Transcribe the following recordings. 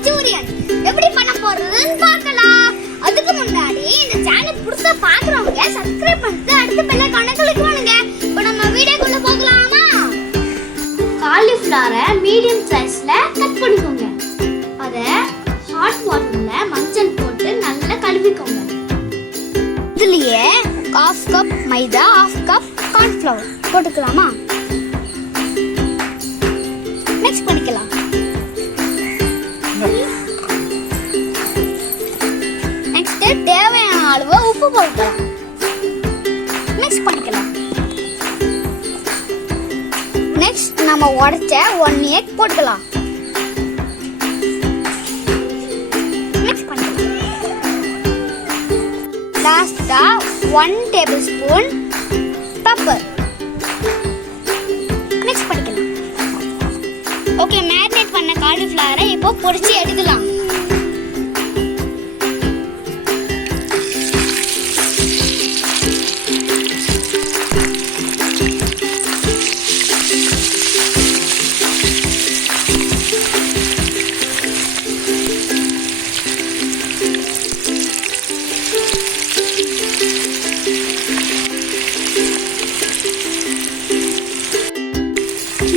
மஞ்சூரியன் எப்படி பண்ண போறதுன்னு பார்க்கலாம். அதுக்கு முன்னாடி இந்த சேனல் புதுசா பாக்குறவங்க சப்ஸ்கிரைப் பண்ணிட்டு அடுத்த பெல் ஐகானை கிளிக் பண்ணுங்க. இப்போ நம்ம வீடியோக்குள்ள போகலாமா? காலிஃப்ளவரை மீடியம் சைஸ்ல கட் பண்ணிக்கோங்க. அத ஹாட் வாட்டர்ல மஞ்சள் போட்டு நல்லா கழுவிக்கோங்க. இதுலயே 1/2 கப் மைதா 1/2 கப் கார்ன்ஃப்ளவர் போட்டுக்கலாமா? மிக்ஸ் பண்ணிக்கலாம். நெக்ஸ்ட் தேவையான அளவு உப்பு போட்டுக்கலாம். மிக்ஸ் பண்ணிக்கலாம். நெக்ஸ்ட் நம்ம உடைச்ச 1 எக் போட்டுக்கலாம். மிக்ஸ் பண்ணிக்கலாம். லாஸ்டா 1 டேபிள்ஸ்பூன் பெப்பர் மிக்ஸ் பண்ணிக்கலாம். ஓகே, மேரினேட் பண்ண காலிஃப்ளவரை இப்போ பொரிச்சு எடுக்கலாம்.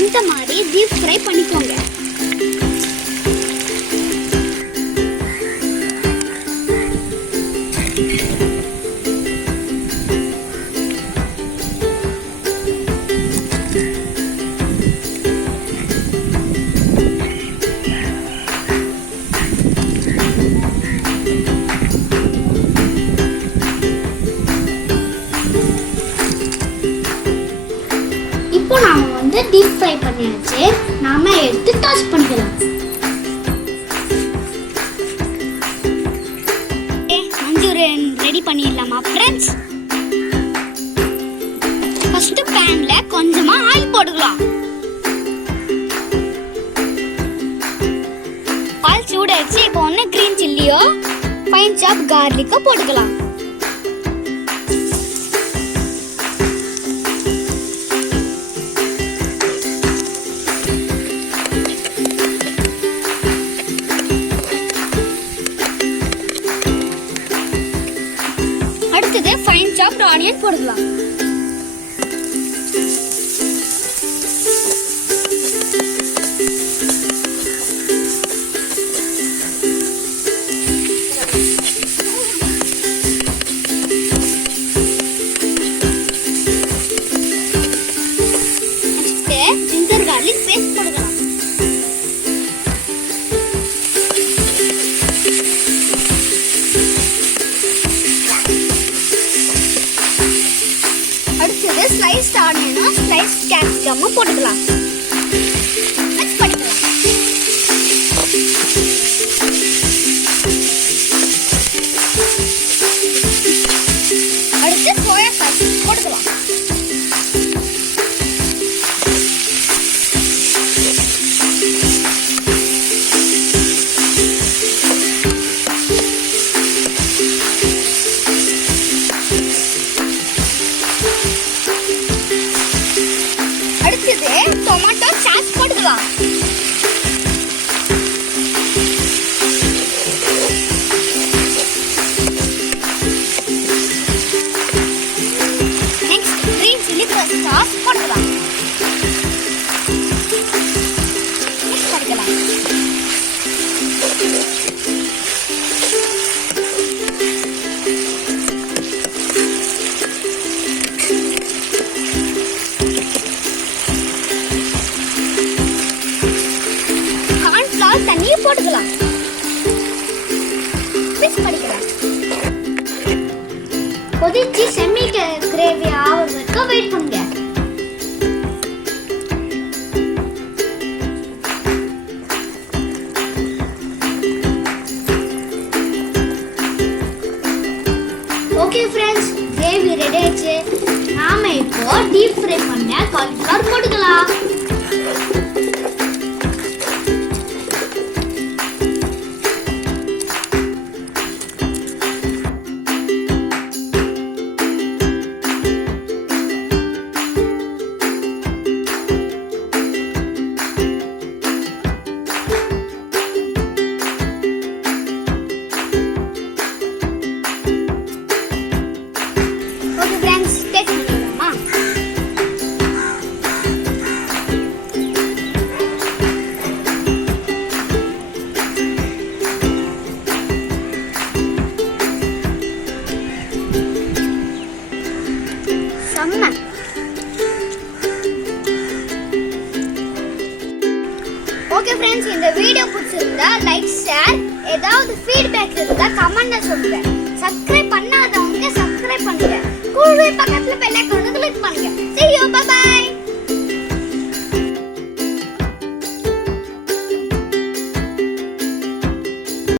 இந்த மாதிரி டீப் ஃப்ரை பண்ணிக்கோங்க. இப்போ நாம டீப் ஃப்ரை பண்ணியாச்சு. நாம எடுத்து டாஸ் பண்ணிக்கலாம். மஞ்சூரியன் ரெடி பண்ணிடலாமா ஃப்ரெண்ட்ஸ்? ஃபர்ஸ்ட் பேன்ல கொஞ்சமா ஆயில் போட்டுக்கலாம். ஆயில் சூடாயிடுச்சு. இப்போ கிரீன் சில்லியோ ஃபைன் சாப் கார்லிக்கோ போட்டுக்கலாம். அடுத்தது ஃபைன் சாப்ட் ஆனியன் போடலாம். நெக்ஸ்ட் ஜிஞ்சர் கார்லிக் பேஸ்ட் போடலாம். அடுத்தது ஸ்லைஸ்ட் ஆனியனும் ஸ்லைஸ்ட் கேப்சிகமும் போட்டுக்கலாம். மிக்ஸ் பண்ணிக்கலாம். அடுத்து சோயா சாஸ் போட்டுக்கலாம். அடுத்தது டொமேட்டோ சாஸ் போட்டுக்கலாம். நெக்ஸ்ட் கிரீன் சில்லி சாஸ் போட்டுக்கலாம். மிக்ஸ் பண்ணிக்கலாம். தண்ணியை போட்டுக்கலாம். மிக்ஸ் பண்ணிக்கலாம். கொதிச்சு செமி கிரேவி ஆகுற வரைக்கும் வெயிட் பண்ணுங்க. ஓகே ஃப்ரெண்ட்ஸ், கிரேவி ரெடி ஆயிடுச்சு. நாம இப்போ டீப் ஃப்ரை பண்ண காலிஃப்ளவர் போட்டுக்கலாம். ஏதாவது ஃபீட்பேக் இருந்தா கமெண்ட்ல சொல்லுங்க.